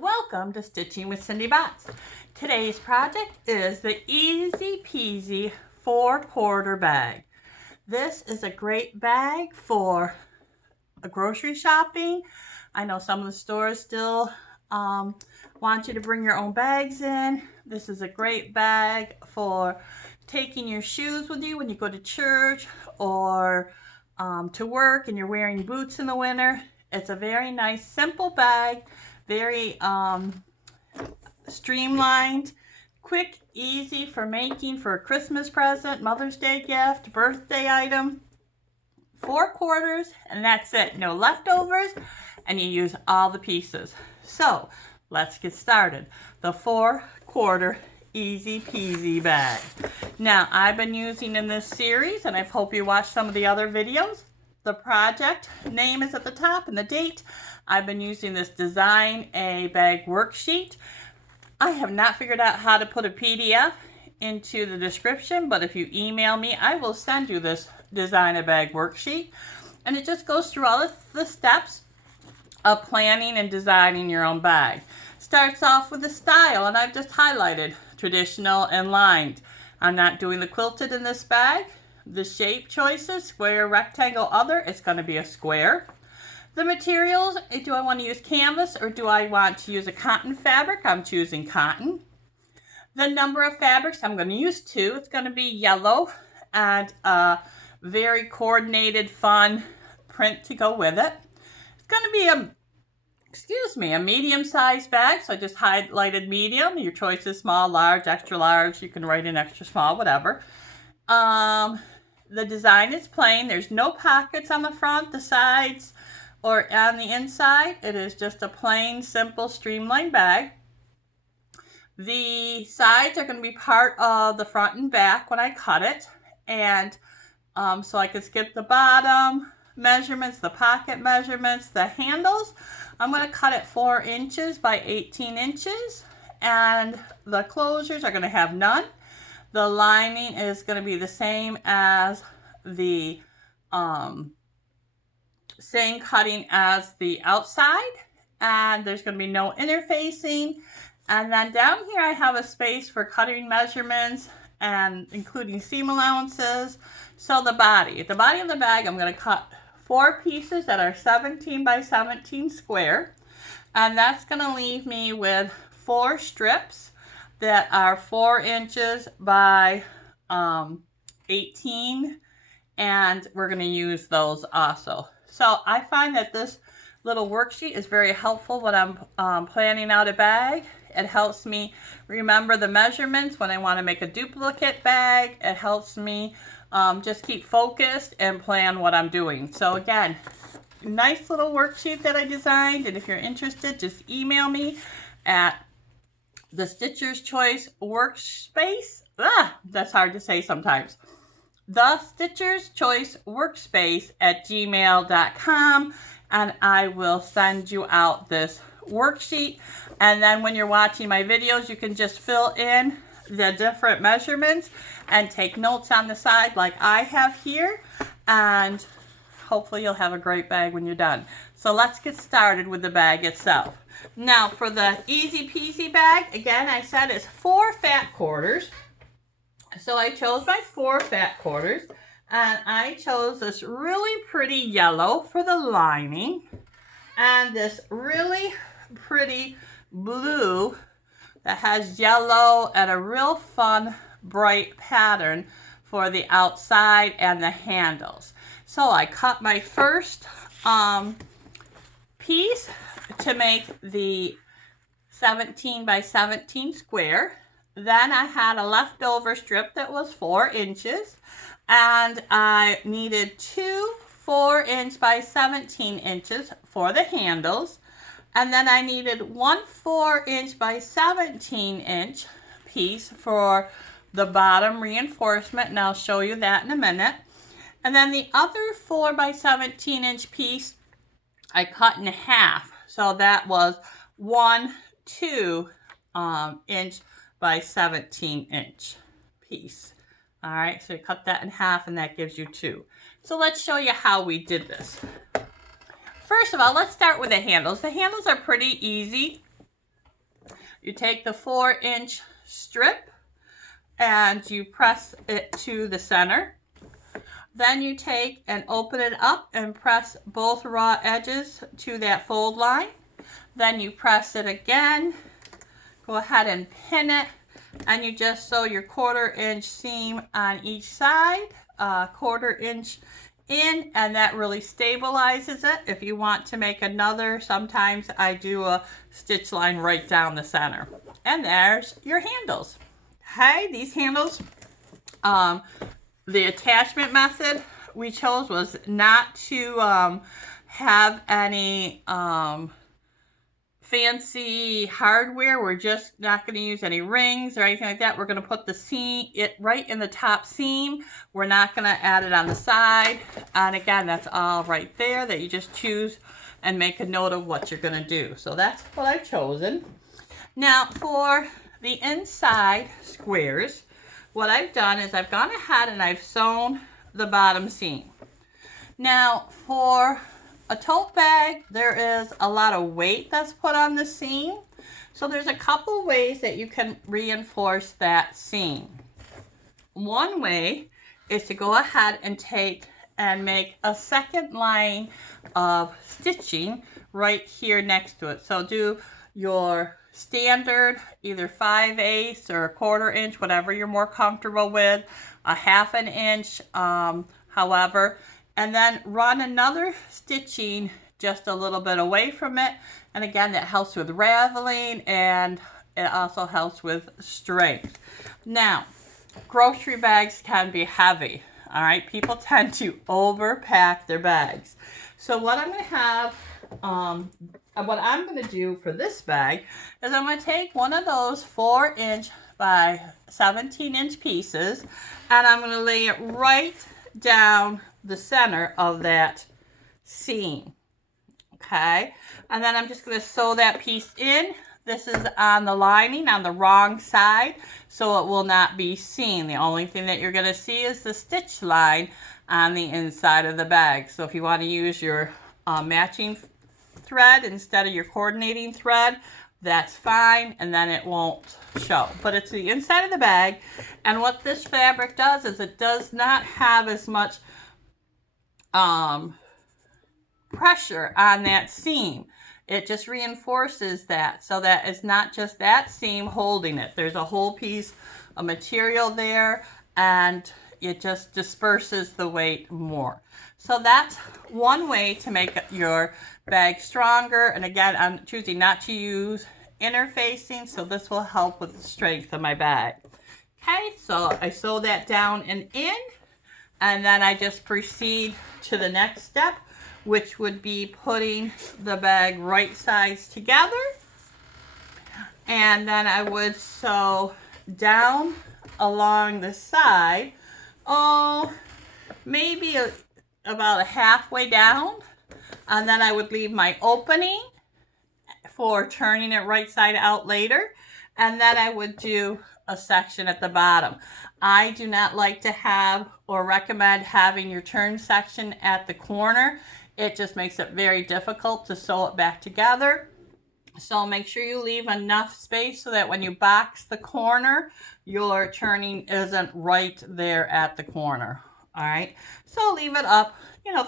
Welcome to Stitching with Cindy Botts. Today's project is the Easy Peasy 4/4 bag. This is a great bag for a grocery shopping. I know some of the stores still want you to bring your own bags in. This is a great bag for taking your shoes with you when you go to church or to work and you're wearing boots in the winter. It's a very nice, simple bag. Very streamlined, quick, easy for making for a Christmas present, Mother's Day gift, birthday item. 4/4, and that's it. No leftovers, and you use all the pieces. So let's get started. The 4/4 Easy Peasy bag. Now I've been using in this series, and I hope you watched some of the other videos. The project name is at the top and the date. I've been using this Design a Bag worksheet. I have not figured out how to put a PDF into the description, but if you email me, I will send you this Design a Bag worksheet. And it just goes through all of the steps of planning and designing your own bag. Starts off with the style, and I've just highlighted traditional and lined. I'm not doing the quilted in this bag. The shape choices, square, rectangle, other, it's going to be a square. The materials, do I want to use canvas or do I want to use a cotton fabric? I'm choosing cotton. The number of fabrics, I'm going to use 2. It's going to be yellow and a very coordinated, fun print to go with it. It's going to be a medium-sized bag, so I just highlighted medium. Your choice is small, large, extra large. You can write in extra small, whatever. The design is plain. There's no pockets on the front, the sides, or on the inside. It is just a plain, simple, streamlined bag. The sides are going to be part of the front and back when I cut it. And so I could skip the bottom measurements, the pocket measurements, the handles. I'm going to cut it 4 inches by 18 inches. And the closures are going to have none. The lining is going to be the same as the same cutting as the outside, and there's going to be no interfacing. And then down here I have a space for cutting measurements and including seam allowances. So the body of the bag, I'm going to cut 4 pieces that are 17 by 17 square, and that's going to leave me with 4 strips that are 4 inches by 18, and we're going to use those also. So I find that this little worksheet is very helpful when I'm planning out a bag. It helps me remember the measurements when I want to make a duplicate bag. It helps me just keep focused and plan what I'm doing. So again, nice little worksheet that I designed, and if you're interested, just email me at the Stitcher's Choice Workspace. That's hard to say sometimes. The Stitcher's Choice Workspace at gmail.com, and I will send you out this worksheet. And then when you're watching my videos, you can just fill in the different measurements and take notes on the side like I have here, and hopefully you'll have a great bag when you're done. So let's get started with the bag itself. Now for the Easy Peasy bag, again, I said it's 4 fat quarters. So I chose my 4 fat quarters, and I chose this really pretty yellow for the lining and this really pretty blue that has yellow and a real fun bright pattern for the outside and the handles. So I cut my first piece to make the 17 by 17 square. Then I had a leftover strip that was 4 inches, and I needed 2 4-inch by 17 inches for the handles, and then I needed 1 4-inch by 17-inch piece for the bottom reinforcement, and I'll show you that in a minute. And then the other 4 by 17-inch piece I cut in half, so that was 1 2-inch by 17-inch piece. All right, so you cut that in half, and that gives you 2. So let's show you how we did this. First of all, let's start with the handles. The handles are pretty easy. You take the 4-inch strip and you press it to the center. Then you take and open it up and press both raw edges to that fold line. Then you press it again, go ahead and pin it, and you just sew your 1/4 inch seam on each side, 1/4 inch in, and that really stabilizes it. If you want to make another, sometimes I do a stitch line right down the center. And there's your handles. Okay, these handles, the attachment method we chose was not to have any fancy hardware. We're just not going to use any rings or anything like that. We're going to put the seam right in the top seam. We're not going to add it on the side. And again, that's all right there that you just choose and make a note of what you're going to do. So that's what I've chosen. Now for the inside squares, what I've done is I've gone ahead and I've sewn the bottom seam. Now for a tote bag, there is a lot of weight that's put on the seam. So there's a couple ways that you can reinforce that seam. One way is to go ahead and take and make a second line of stitching right here next to it. So do your standard, either 5/8 or 1/4 inch, whatever you're more comfortable with, a 1/2 inch, however, and then run another stitching just a little bit away from it. And again, that helps with raveling and it also helps with strength. Now, grocery bags can be heavy. All right, people tend to overpack their bags. So what I'm going to have, what I'm going to do for this bag is I'm going to take one of those 4-inch by 17-inch pieces and I'm going to lay it right down the center of that seam. Okay, and then I'm just going to sew that piece in. This is on the lining on the wrong side, so it will not be seen. The only thing that you're going to see is the stitch line on the inside of the bag. So if you want to use your matching thread instead of your coordinating thread, that's fine, and then it won't show. But it's the inside of the bag, and what this fabric does is it does not have as much pressure on that seam. It just reinforces that so that it's not just that seam holding it. There's a whole piece of material there and it just disperses the weight more. So that's one way to make your bag stronger. And again, I'm choosing not to use interfacing, so this will help with the strength of my bag. Okay, so I sew that down and in, and then I just proceed to the next step, which would be putting the bag right sides together. And then I would sew down along the side, maybe about halfway down. And then I would leave my opening for turning it right side out later. And then I would do a section at the bottom. I do not like to have or recommend having your turn section at the corner. It just makes it very difficult to sew it back together. So make sure you leave enough space so that when you box the corner, your turning isn't right there at the corner. All right, so leave it up,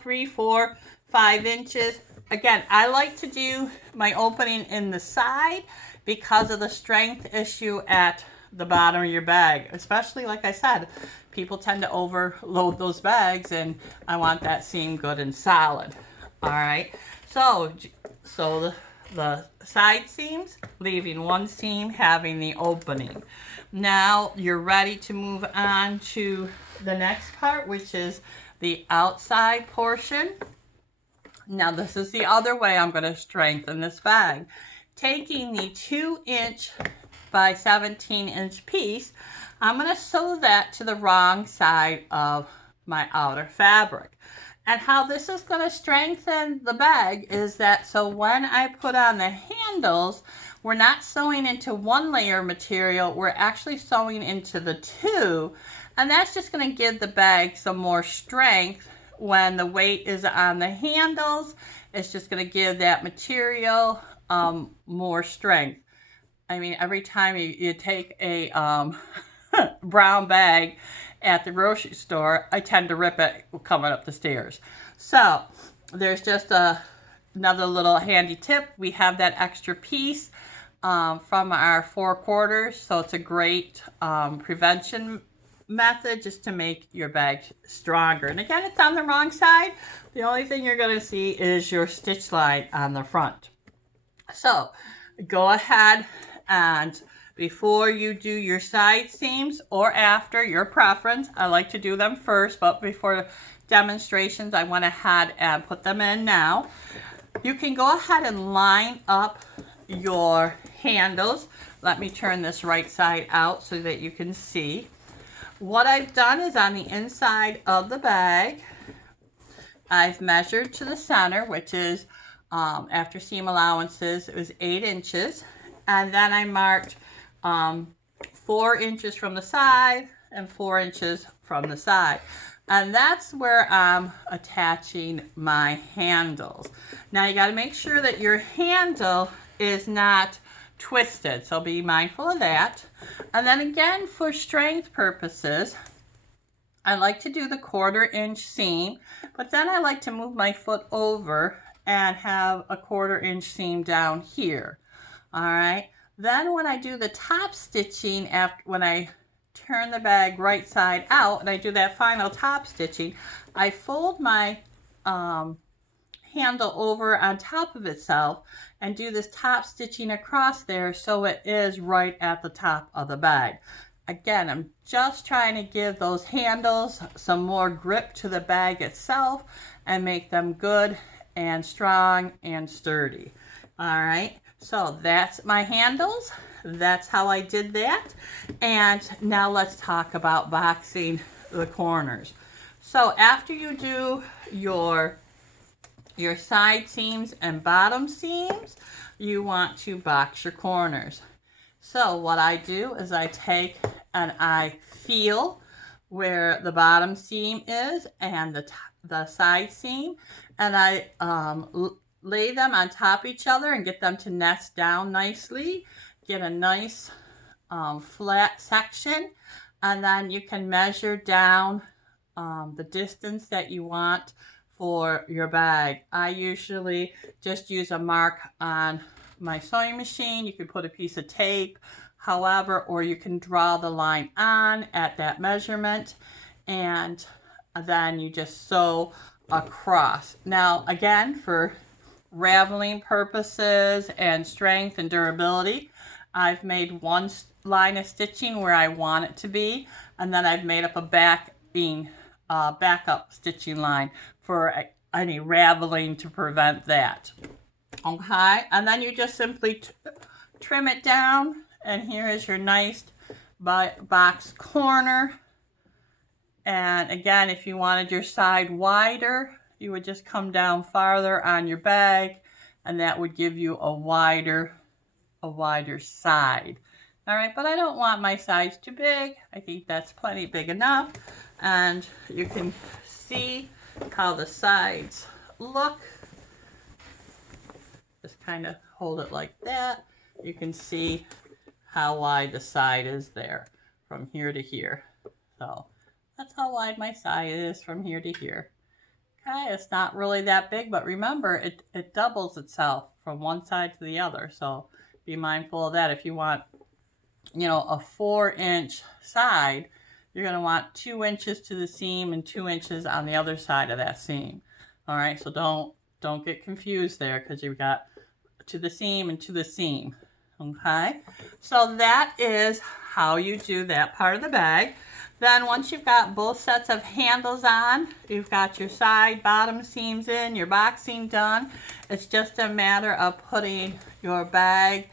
3, 4, 5 inches. Again, I like to do my opening in the side because of the strength issue at the bottom of your bag. Especially, like I said, people tend to overload those bags, and I want that seam good and solid. All right, so the side seams, leaving one seam, having the opening. Now you're ready to move on to the next part, which is the outside portion. Now this is the other way I'm going to strengthen this bag. Taking the 2-inch by 17-inch piece, I'm going to sew that to the wrong side of my outer fabric. And how this is going to strengthen the bag is that, so when I put on the handles, we're not sewing into one layer of material, we're actually sewing into the two, and that's just going to give the bag some more strength. When the weight is on the handles, it's just going to give that material more strength. I mean, every time you take a brown bag at the grocery store, I tend to rip it coming up the stairs. So there's just another little handy tip. We have that extra piece from our 4/4, so it's a great prevention method just to make your bag stronger. And again, it's on the wrong side. The only thing you're going to see is your stitch line on the front. So go ahead and before you do your side seams or after, your preference, I like to do them first, but before demonstrations, I went ahead and put them in now. You can go ahead and line up your handles. Let me turn this right side out so that you can see. What I've done is on the inside of the bag, I've measured to the center, which is after seam allowances, it was 8 inches. And then I marked 4 inches from the side and 4 inches from the side. And that's where I'm attaching my handles. Now you got to make sure that your handle is not twisted, so be mindful of that. And then again, for strength purposes, I like to do the 1/4 inch seam, but then I like to move my foot over and have a 1/4 inch seam down here. All right. Then when I do the top stitching, when I turn the bag right side out and I do that final top stitching, I fold my handle over on top of itself and do this top stitching across there so it is right at the top of the bag. Again, I'm just trying to give those handles some more grip to the bag itself and make them good and strong and sturdy. All right, so that's my handles. That's how I did that. And now let's talk about boxing the corners. So after you do your side seams and bottom seams, you want to box your corners. So what I do is I take and I feel where the bottom seam is and the side seam, and I lay them on top of each other and get them to nest down nicely. Get a nice flat section, and then you can measure down the distance that you want for your bag. I usually just use a mark on my sewing machine. You can put a piece of tape, however, or you can draw the line on at that measurement, and then you just sew across. Now again, for raveling purposes and strength and durability, I've made one line of stitching where I want it to be, and then I've made up a backup stitching line for any raveling to prevent that. Okay, and then you just simply trim it down, and here is your nice box corner. And again, if you wanted your side wider, you would just come down farther on your bag, and that would give you a wider side. All right, but I don't want my sides too big. I think that's plenty big enough. And you can see how the sides look. Just kind of hold it like that. You can see how wide the side is there from here to here. So that's how wide my side is from here to here. Okay, it's not really that big, but remember, it doubles itself from one side to the other. So be mindful of that. If you want, you know, a 4-inch side, you're going to want 2 inches to the seam and 2 inches on the other side of that seam. All right, so don't get confused there, because you've got to the seam and to the seam. Okay, so that is how you do that part of the bag. Then once you've got both sets of handles on, you've got your side bottom seams in, your boxing done. It's just a matter of putting your bag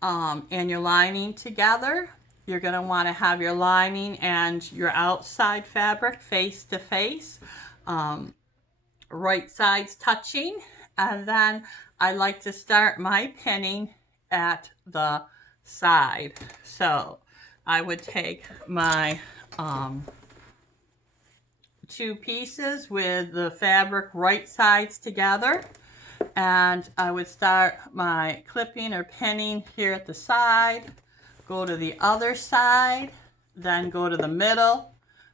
and your lining together. You're going to want to have your lining and your outside fabric face to face, right sides touching. And then I like to start my pinning at the side. So I would take my 2 pieces with the fabric right sides together, And I would start my clipping or pinning here at the side, go to the other side, then go to the middle,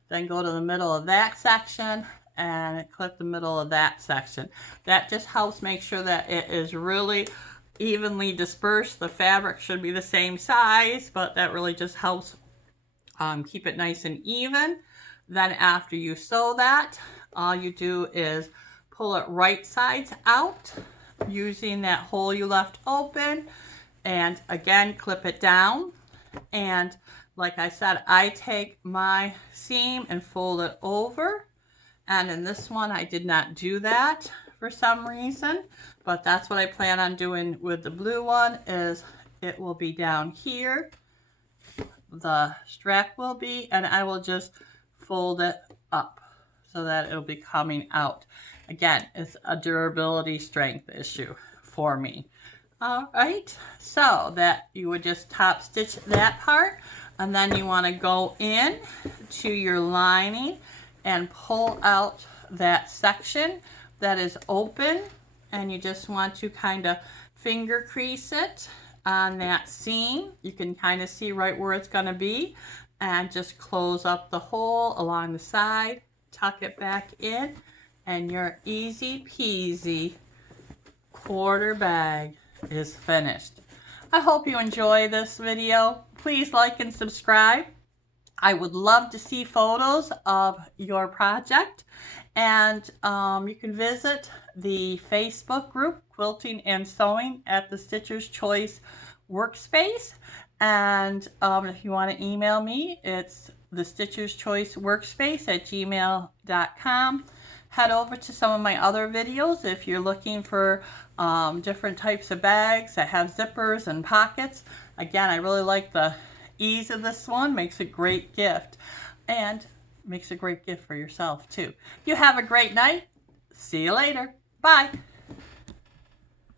then go to the middle of that section and clip the middle of that section. That just helps make sure that it is really evenly dispersed. The fabric should be the same size, but that really just helps keep it nice and even. Then after you sew that, all you do is pull it right sides out using that hole you left open, and again clip it down. And like I said, I take my seam and fold it over, and in this one I did not do that for some reason, but that's what I plan on doing with the blue one. Is it will be down here, the strap will be, and I will just fold it up so that it'll be coming out. Again, it's a durability strength issue for me. All right, so that you would just top stitch that part, and then you want to go in to your lining and pull out that section that is open, and you just want to kind of finger crease it on that seam. You can kind of see right where it's going to be, and just close up the hole along the side, tuck it back in, and your easy peasy quarter bag is finished. I hope you enjoy this video. Please like and subscribe. I would love to see photos of your project, and you can visit the Facebook group Quilting and Sewing at the Stitcher's Choice Workspace. And if you want to email me, it's the Stitcher's Choice Workspace at gmail.com. Head over to some of my other videos if you're looking for different types of bags that have zippers and pockets. Again, I really like the ease of this one. Makes a great gift, and makes a great gift for yourself too. You have a great night. See you later. Bye.